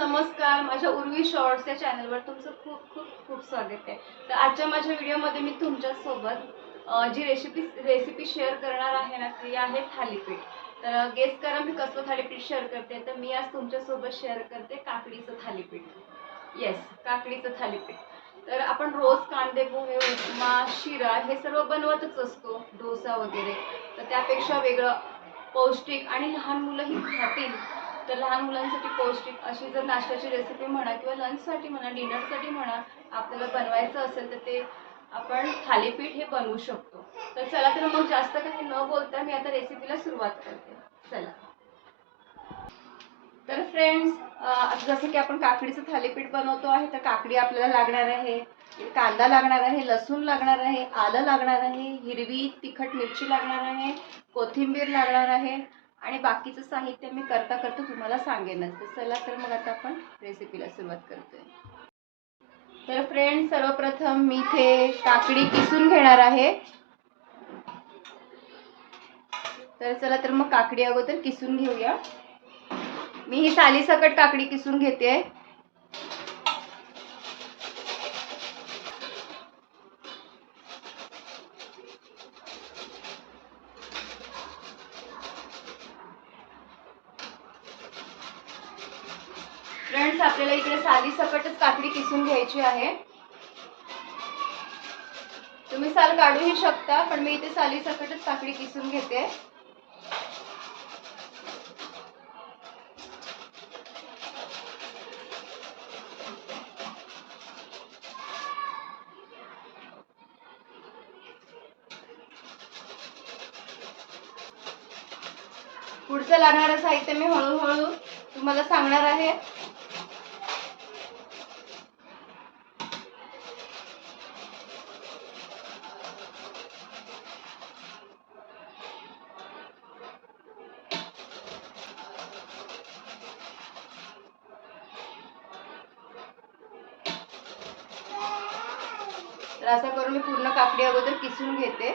नमस्कार माझ्या उर्वी शॉर्ट्स या चॅनलवर तुमचं खूप खूप खूप स्वागत आहे. तर आजच्या माझ्या व्हिडिओमध्ये मी तुमच्यासोबत जी रेसिपी रेसिपी शेअर करणार आहे ना ती आहे थालीपीठ. तर गेस करा मी कसलं थालीपीठ शेअर करते. तर मी आज तुमच्यासोबत शेअर करते काकडीचं थालीपीठ. येस काकडीचं थालीपीठ. तर आपण रोज कांदे पोहे उपमा शिरा हे सर्व बनवतच असतो डोसा वगैरे. तर त्यापेक्षा वेगळं पौष्टिक आणि लहान मुलंही खातील तर लहान मुलांसाठी पौष्टिक अशी जर नाश्त्याची रेसिपी म्हणा किंवा लंचसाठी म्हणा डिनरसाठी म्हणा आपल्याला बनवायचं असेल तर ते आपण थालीपीठ हे बनवू शकतो. तर चला तर मग जास्त काही न बोलता मी आता रेसिपीला सुरुवात करते. चला. तर फ्रेंड्स जसं की आपण काकडीचं थालीपीठ बनवतो आहे तर काकडी आपल्याला लागणार आहे कांदा लागणार आहे लसूण लागणार आहे आलं लागणार आहे हिरवी तिखट मिरची लागणार आहे कोथिंबीर लागणार आहे आणि बाकीचं साहित्य मी करता करता तुम्हाला सांगेनच. तर चला तर मग आता आपण रेसिपीला सुरुवात करतोय. तर फ्रेंड सर्वप्रथम मी इथे काकडी किसून घेणार आहे. तर चला तर मग काकडी अगोदर किसून घेऊया. मी ही सालीसकट काकडी किसून घेते फ्रेंड्स आपल्याला इकडे साली सकटच काकडी किसून घ्यायची आहे. तुम्ही साल काढूही शकता पण मी इथे साली सकटच काकडी किसून घेते. पुढचं लागणारं साहित्य मी हळू तुम्हाला सांगणार आहे तर असं करून मी पूर्ण काकडी अगोदर किसून घेते.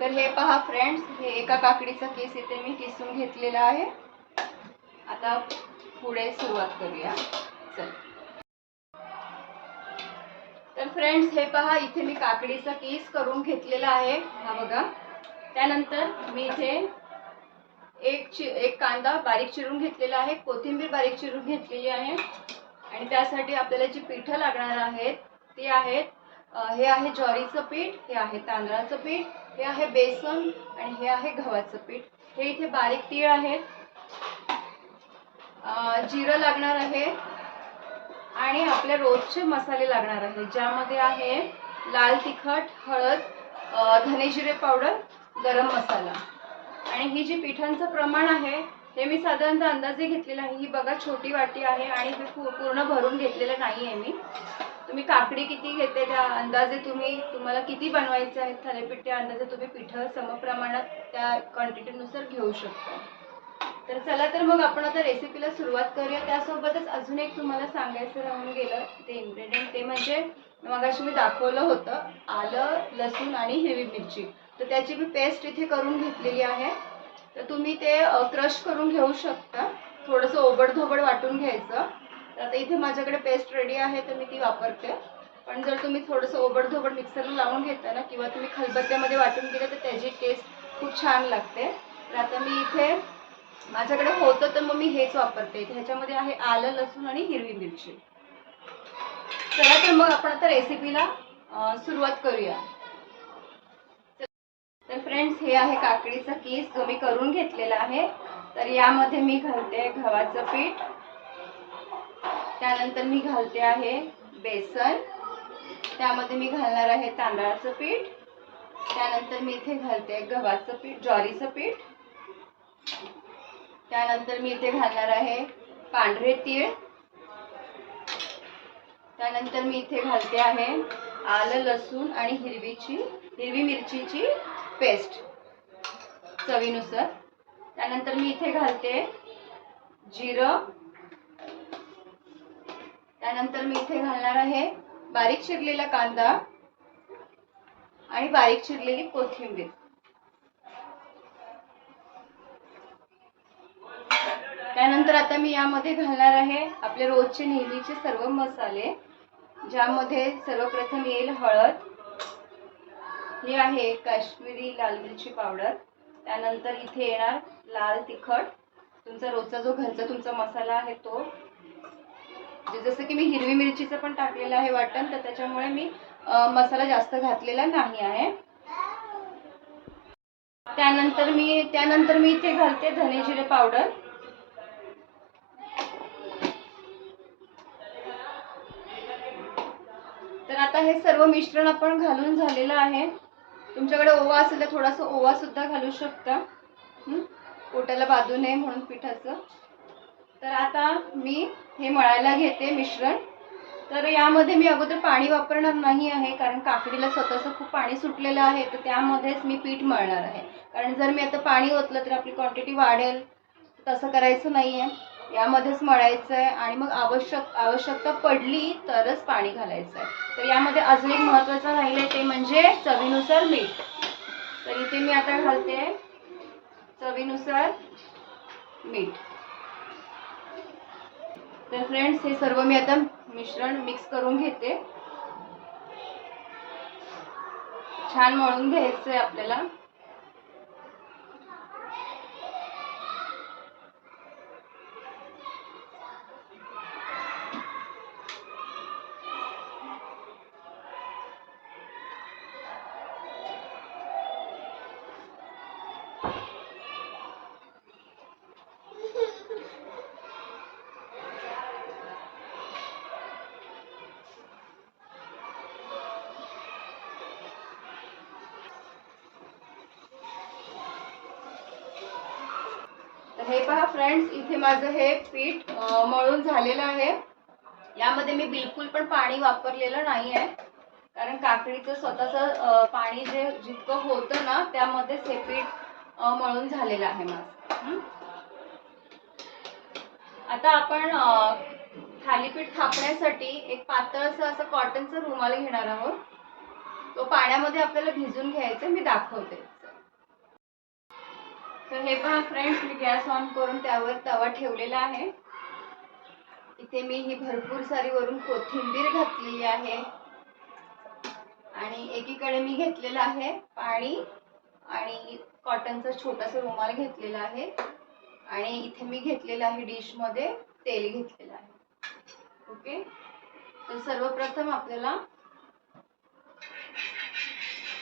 तर हे पहा फ्रेंड्स हे एका काकडीचा केस इथे मी किसून घेतलेला आहे. आता पुढे सुरुवात करूया. चल. फ्रेंड्स हे पहा इथे मी काकडीचा केस करून घेतलेला आहे. हा बघा. त्यानंतर मी इथे एक चि एक कांदा बारीक चिरून घेतलेला आहे. कोथिंबीर बारीक चिरून घेतलेली आहे. आणि त्यासाठी आपल्याला जी पिठं लागणार आहेत ती आहेत हे आहे ज्वारीचं पीठ हे आहे तांदळाचं पीठ हे आहे बेसन आणि हे आहे गव्हाचं पीठ. हे इथे बारीक तीळ आहेत. जिरं लागणार आहे. आणि आपले रोजचे मसाले लागणार आहे. ज्यामध्ये आहे लाल तिखट हळद धनेजिरे पावडर गरम मसाला. आणि ही जी पिठांचं प्रमाण आहे हे मी साधारणतः अंदाजे घेतलेलं आहे. ही बघा छोटी वाटी आहे आणि हे पूर्ण भरून घेतलेलं नाही आहे मी. तुम्ही काकडी किती घेते त्या अंदाजे तुम्ही तुम्हाला किती बनवायचे आहेत थालीपीठ त्या अंदाजे तुम्ही पिठं समप्रमाणात त्या क्वांटिटीनुसार घेऊ शकता. तर चला तर मग आपण आता रेसिपीला सुरुवात करूया. त्यासोबतच अजून एक तुम्हाला सांगायचं राहून गेलं ते इन्ग्रेडियंट ते म्हणजे मगाशी मी दाखवलं होतं आलं लसूण आणि हिरवी मिरची. तर त्याची मी पेस्ट इथे करून घेतलेली आहे. तर तुम्ही ते क्रश करून घेऊ शकता. थोडंसं ओबडधोबड वाटून घ्यायचं. तर आता इथे माझ्याकडे पेस्ट रेडी आहे तर मी ती वापरते. पण जर तुम्ही थोडंसं ओबडधोबड मिक्सरला लावून घेता ना किंवा तुम्ही खलबत्त्यामध्ये वाटून गेलं तर त्याची टेस्ट खूप छान लागते. तर आता मी इथे माझ्याकडे होतं तर मग मी हेच वापरते. ह्याच्यामध्ये आहे आलं लसूण आणि हिरवी मिरची. चला तर मग आपण आता रेसिपीला सुरुवात करूया. तर फ्रेंड्स हे आहे काकडीचा केस. जो मी करून घेतलेला आहे. तर यामध्ये मी घालते गव्हाचं पीठ. त्यानंतर मी घालते आहे बेसन. त्यामध्ये मी घालणार आहे तांदळाचं पीठ. त्यानंतर मी इथे घालते गव्हाचं पीठ ज्वारीचं पीठ. त्यानंतर मी इथे घालणार आहे पांढरे तीळ. त्यानंतर मी इथे घालते आहे आलं लसूण आणि हिरवीची हिरवी मिरचीची पेस्ट चवीनुसार. त्यानंतर मी इथे घालते जिरं. त्यानंतर मी इथे घालणार आहे बारीक चिरलेला कांदा आणि बारीक चिरलेली कोथिंबीर. त्यानंतर आता मी यामध्ये घालणार आहे आपले रोजचे नेहमीचे सर्व मसाले ज्यामध्ये सर्वप्रथम येईल हळद. हे आहे काश्मीरी लाल मिरची पावडर. त्यानंतर इथे येणार लाल तिखट. तुमचा रोजचा जो घरचा तुमचा मसाला आहे तो. जसं की मी हिरवी मिरचीचं पण टाकलेलं आहे वाटण तर त्याच्यामुळे मी मसाला जास्त घातलेला नाही आहे. त्यानंतर मी त्यानंतर मी इथे घालते धने जिरे पावडर. आता हे सर्व मिश्रण आपण घालून झालेलं आहे. तुमच्याकडे ओवा असेल तर थोडासा ओवा सुद्धा घालू शकता. पोटाला बाजू नये म्हणून पिठाचं. तर आता मी हे मळायला घेते मिश्रण. तर यामध्ये मी अगोदर पाणी वापरणार नाही आहे कारण काकडीला स्वतःचं खूप पाणी सुटलेलं आहे तर त्यामध्येच मी पीठ मळणार आहे. कारण जर मी आता पाणी ओतलं तर आपली क्वांटिटी वाढेल. तसं करायचं नाही आहे यामध्येच मळायचं आहे आणि मग आवश्यक आवश्यकता पडली तरच पाणी घालायचं आहे तर यामध्ये अजून एक महत्त्वाचं राहिलं ते म्हणजे चवीनुसार मीठ. तर इथे मी आता घालते चवीनुसार मीठ. तर फ्रेंड्स हे सर्व मी आता मिश्रण मिक्स करून घेते. छान मळून घ्यायचं आहे आपल्याला. हे पहा फ्रेंड्स इथे माझं हे पीठ मळून झालेलं आहे. यामध्ये मी बिलकुल पण पाणी वापरलेलं नाही आहे. कारण काकडीचं स्वतःचं पाणी जे जितकं होतं ना त्यामध्येच हे पीठ मळून झालेलं आहे माझं. आता आपण थालीपीठ थापण्यासाठी एक पातळसं असं कॉटनचं रुमाल घेणार आहोत. तो पाण्यामध्ये आपल्याला भिजून घ्यायचं मी दाखवते. तर हे पण फ्रेंड्स मी गॅस ऑन करून त्यावर तवा ठेवलेला आहे. इथे मी ही भरपूर सारी वरून कोथिंबीर घातलेली आहे. आणि एकीकडे मी घेतलेलं आहे पाणी आणि कॉटनचा छोटासा रुमाल घेतलेला आहे. आणि इथे मी घेतलेलं आहे डिशमध्ये तेल घेतलेलं आहे. ओके तर सर्वप्रथम आपल्याला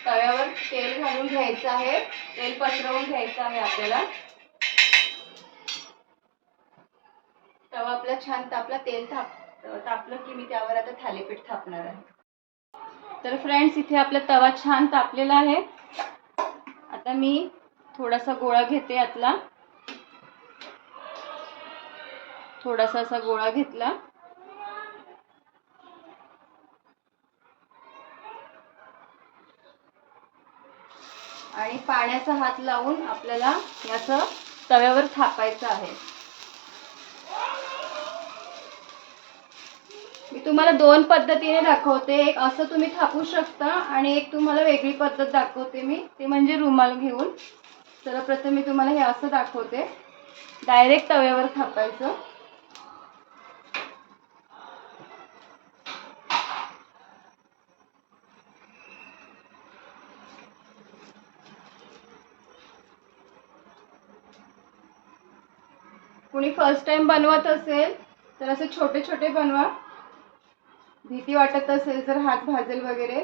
तव्यावर तेल घालून घ्यायचं आहे. तेल पसरवून घ्यायचं आहे आपल्याला. तवा आपला छान तापला तेल थाप तापलं की मी त्यावर आता थालीपीठ थापणार आहे. तर फ्रेंड्स इथे आपला तवा छान तापलेला आहे. आता मी थोडासा गोळा घेते यातला थोडासा असा गोळा घेतला. आणि पाण्याचा हात लावून आपल्याला याचं तव्यावर थापायचं आहे. मी तुम्हाला दोन पद्धतीने दाखवते. एक असं तुम्ही थापू शकता आणि एक तुम्हाला वेगळी पद्धत दाखवते मी. ते म्हणजे रुमाल घेऊन. सर्वप्रथम मी तुम्हाला हे असं दाखवते. डायरेक्ट तव्यावर थापायचं. कुणी फर्स्ट टाइम बनवत असेल तर असे छोटे छोटे बनवा. भीती वाटत असेल तर हात भाजेल वगैरे.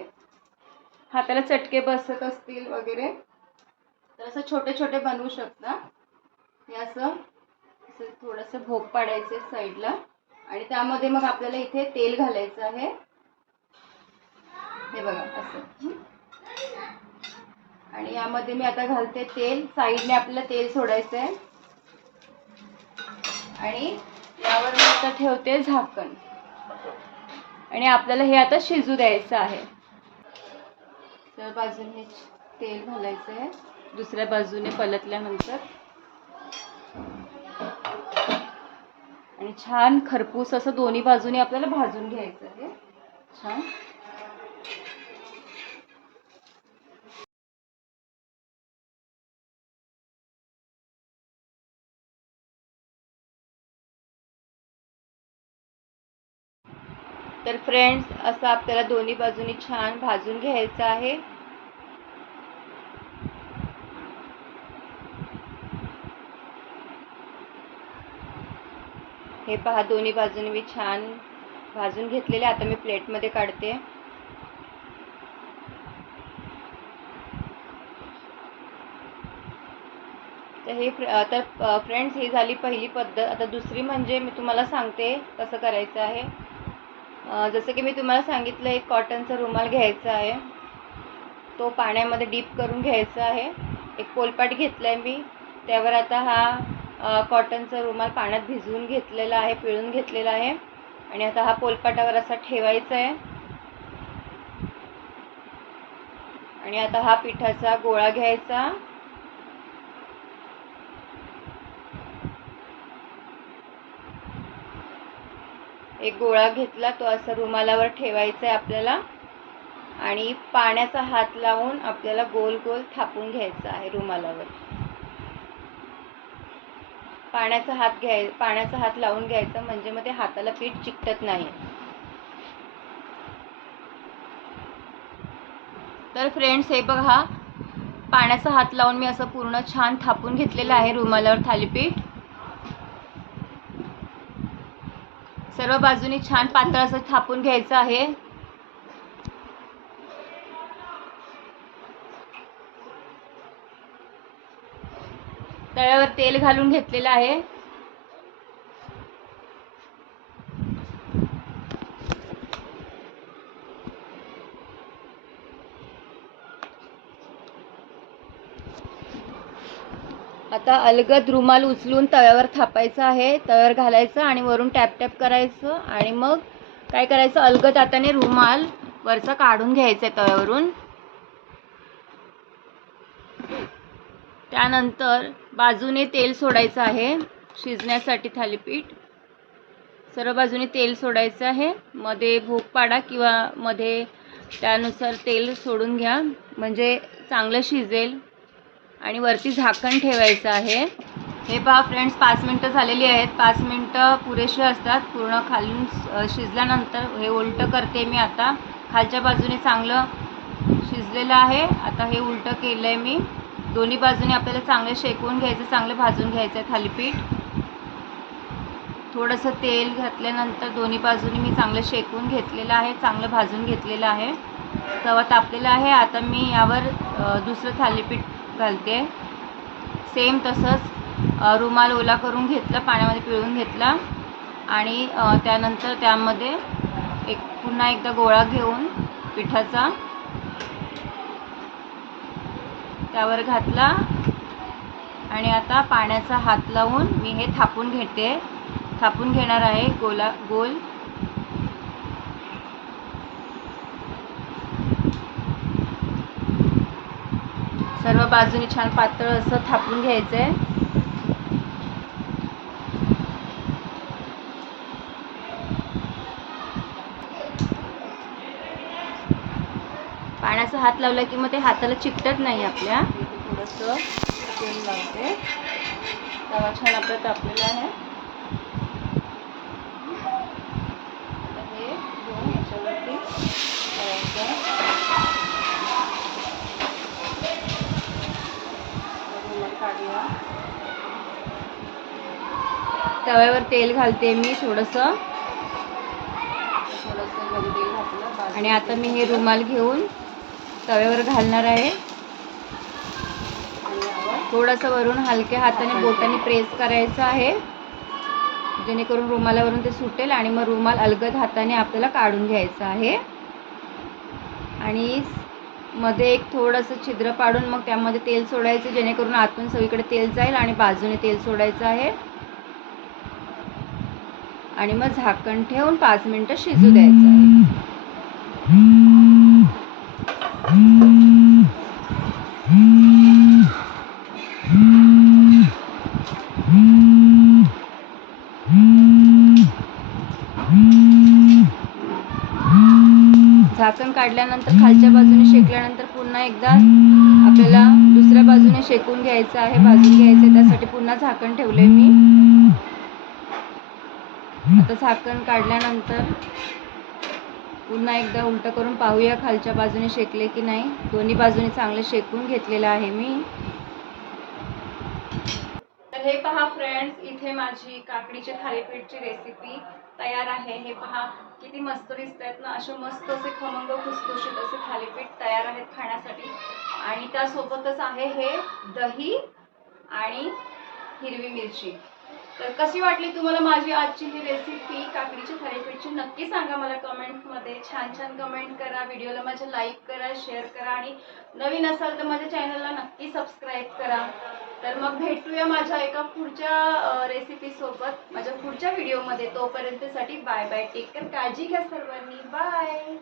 हाताला चटके बसत असतील वगैरे. तर असं छोटे छोटे बनवू शकता. हे असं असं थोडंसं भोग पाडायचे साईडला. आणि त्यामध्ये मग आपल्याला इथे तेल घालायचं आहे. हे बघा असं. आणि यामध्ये मी आता घालते तेल. साईडने आपल्याला तेल सोडायचं आहे आणि त्यावर मी आता ठेवते झाकण. आणि आपल्याला हे आता शिजू द्यायचं आहे. तर बाजूने तेल घालायचं आहे. दुसऱ्या बाजूने पलटल्यानंतर. आणि छान खरपूस असं दोन्ही बाजूने आपल्याला भाजून घ्यायचं आहे. छान. तर फ्रेंड्स असं आपल्याला दोन्ही बाजूनी छान भाजून घ्यायचं आहे. हे पहा दोन्ही बाजूने मी छान भाजून घेतलेले. आता मी प्लेटमध्ये काढते. तर हे तर फ्रेंड्स ही झाली पहिली पद्धत. आता दुसरी म्हणजे मी तुम्हाला सांगते कसं करायचं आहे. जसं की मी तुम्हाला सांगितलं एक कॉटनचा रुमाल घ्यायचा आहे. तो पाण्यामध्ये डीप करून घ्यायचा आहे. एक पोलपाट घेतला आहे मी. त्यावर आता हा कॉटनचा रुमाल पाण्यात भिजवून घेतलेला आहे पिळून घेतलेला आहे. आणि आता हा पोलपाटावर असा ठेवायचा आहे. आणि आता हा पिठाचा गोळा घ्यायचा. एक गोळा घेतला तो असा रुमालावर ठेवायचा आहे आपल्याला. आणि पाण्याचा हात लावून आपल्याला गोल गोल थापून घ्यायचा आहे रुमालावर. पाण्याचा हात घ्याय पाण्याचा हात लावून घ्यायचा म्हणजे मग ते हाताला पीठ चिकटत नाही. तर फ्रेंड्स हे बघा पाण्याचा हात लावून मी असं पूर्ण छान थापून घेतलेलं आहे रुमालावर थालीपीठ. सर्व बाजूनी छान पातळ असं थापून घ्यायचं आहे. तळ्यावर तेल घालून घेतलेलं आहे. आता अलगद रुमाल उचलून तव्यावर थापायचं आहे. तव्यावर घालायचं आणि वरून टॅप टॅप करायचं. आणि मग काय करायचं? अलगद हाताने रुमाल वरचा काढून घ्यायचं आहे तव्यावरून. त्यानंतर बाजूने तेल सोडायचं आहे. शिजण्यासाठी थालीपीठ. सर्व बाजूने तेल सोडायचं आहे. मध्ये भोग पाडा किंवा मध्ये त्यानुसार तेल सोडून घ्या. म्हणजे चांगलं शिजेल. आणि वरती झाकण ठेवायचं आहे. हे पहा फ्रेंड्स पाच मिनटं झालेली आहेत. पाच मिनटं पुरेशी असतात. पूर्ण खालून शिजल्यानंतर हे उलटं करते मी आता. खालच्या बाजूने चांगलं शिजलेलं आहे. आता हे उलटं केलं आहे मी. दोन्ही बाजूने आपल्याला चांगलं शेकवून घ्यायचं चांगलं भाजून घ्यायचं आहे थालीपीठ. थोडंसं तेल घातल्यानंतर दोन्ही बाजूनी मी चांगलं शेकवून घेतलेलं आहे चांगलं भाजून घेतलेलं आहे. तवा तापलेला आहे. आता मी यावर दुसरं थालीपीठ घालते. सेम तसंच रुमाल ओला करून घेतला पाण्यामध्ये पिळून घेतला आणि त्यानंतर त्यामध्ये एक पुन्हा एकदा गोळा घेऊन पिठाचा त्यावर घातला आणि आता पाण्याचा हात लावून मी हे थापून घेते. थापून घेणार आहे गोला गोल. सर्व बाजूने छान पातळ असं थापून घ्यायचं आहे पाण्याचा हात लावला की मग ते हाताला चिकटत नाही आपल्या. थोडंसं तेल लावते. तवा छान आपलं तापलेला आहे आता हे घेऊन याच्यावरती ठेवायचं. रुमाल काढूया तव्यावर तेल घालते मी थोडंसं. थोडंसं तेल घातलं आणि आता मी हे रुमाल घेऊन तव्यावर घालणार आहे. थोडंसं वरून हलक्या हाताने बोटाने प्रेस करायचं आहे. जेणेकरून रुमालावरून ते सुटेल आणि मग रुमाल अलगद हाताने आपल्याला काढून घ्यायचं आहे. आणि मध्ये एक थोडंसं छिद्र पाडून मग त्यामध्ये तेल सोडायचं जेणेकरून आतून सगळीकडे तेल जाईल आणि बाजूने तेल सोडायचं आहे. आणि मग झाकण ठेवून पाच मिनटं शिजू द्यायचं झाकण काढल्यानंतर खालच्या बाजूने शेकल्यानंतर पुन्हा एकदा आपल्याला दुसऱ्या बाजूने शेकून घ्यायचं आहे भाजून घ्यायचं आहे. त्यासाठी पुन्हा झाकण ठेवलंय मी. आता झाकण काढल्यानंतर पुन्हा एकदा उलट करून पाहूया खालच्या बाजूने शेकले की नाही. दोन्ही बाजूने चांगलं शेकून घेतलेलं आहे मी. तर हे पहा फ्रेंड्स इथे माझी काकडीचे थालीपीठची रेसिपी तयार आहे. हे पहा किती मस्त दिसत आहेत ना. असे मस्त असे खमंग खुसखुशीत असे थालीपीठ तयार आहेत खाण्यासाठी. आणि त्यासोबतच आहे हे दही आणि हिरवी मिरची. तर कशी वाटली तुम्हाला माझी आजची ही रेसिपी काकडीची थालीपीठची नक्की सांगा मला कमेंटमध्ये. छान छान कमेंट करा व्हिडिओला माझ्या लाईक करा शेअर करा आणि नवीन असाल तर माझ्या चॅनलला नक्की सबस्क्राईब करा. तर मग भेटूया माझ्या एका पुढच्या रेसिपी सोबत माझ्या पुढच्या व्हिडिओमध्ये तोपर्यंतसाठी बाय बाय टेक केअर काळजी घ्या सर्वांनी. बाय